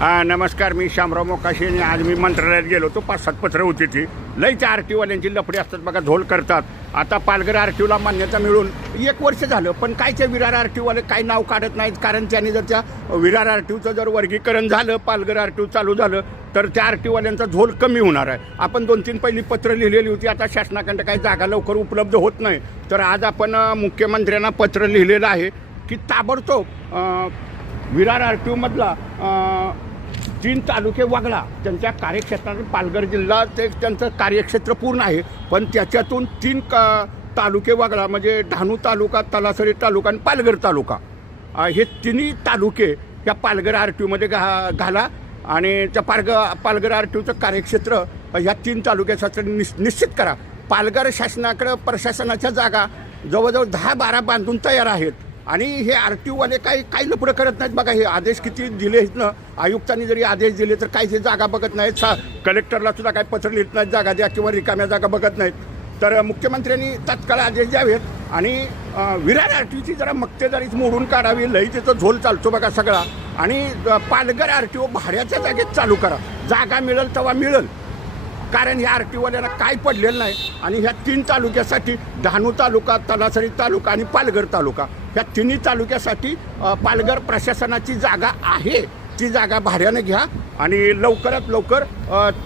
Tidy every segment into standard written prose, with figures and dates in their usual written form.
नमस्कार, मी शामराव मोकाशी आणि आज मी मंत्रालयात गेलो होतो. 5-7 पत्र होती ती लईच्या आरटीओवाल्यांची लफडी असतात बघा, झोल करतात. आता पालघर आरटीओला मान्यता मिळून 1 वर्ष झालं, पण कायच्या विरार आरटीओवाले काही नाव काढत नाहीत. कारण त्यांनी जर त्या विरार आरटीओचं जर वर्गीकरण झालं, पालघर आरटीओ चालू झालं तर त्या आरटीओवाल्यांचा झोल कमी होणार आहे. आपण 2-3 पहिली पत्र लिहिलेली होती. आता शासनाकडे काही जागा लवकर उपलब्ध होत नाही, तर आज आपण मुख्यमंत्र्यांना पत्र लिहिलेलं आहे की ताबडतोब विरार आरटीओमधला 3 तालुके वगळा. त्यांच्या कार्यक्षेत्रात पालघर जिल्हा ते त्यांचं कार्यक्षेत्र पूर्ण आहे, पण त्याच्यातून 3 तालुके वगळा, म्हणजे डहाणू तालुका, तलासरी तालुका आणि पालघर तालुका. हे तिन्ही तालुके या पालघर आरटीओमध्ये घाला आणि त्या पालघर आरटीओचं कार्यक्षेत्र ह्या 3 तालुक्यासाठी निश्चित करा. पालघर शासनाकडं प्रशासनाच्या जागा जवळजवळ 10-12 बांधून तयार आहेत आणि हे आरटीओवाले काही लफडं करत नाहीत बघा. हे आदेश किती दिले आहेत ना, आयुक्तांनी जरी आदेश दिले तर काही जागा बघत नाहीत. कलेक्टरला सुद्धा काही पत्र लिहित नाहीत, जागा द्या किंवा रिकाम्या जागा बघत नाहीत. तर मुख्यमंत्र्यांनी तात्काळ आदेश द्यावेत आणि विरार आरटीओची जरा मक्तेदारीच मोडून काढावी. लई तिथं झोल चालतो बघा सगळा. आणि पालघर आरटीओ भाड्याच्या जागेत चालू करा. जागा मिळेल तेव्हा मिळेल, कारण ह्या आरटीओवाल्यांना काय पडलेलं नाही. आणि ह्या 3 तालुक्यासाठी डहाणू तालुका, तलासरी तालुका आणि पालघर तालुका, ह्या तिन्ही तालुक्यासाठी पालघर प्रशासनाची जागा आहे. ती जागा भाड्याने घ्या आणि लवकरात लवकर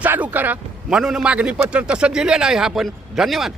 चालू करा म्हणून मागणीपत्र तसं दिलेलं आहे आपण. धन्यवाद.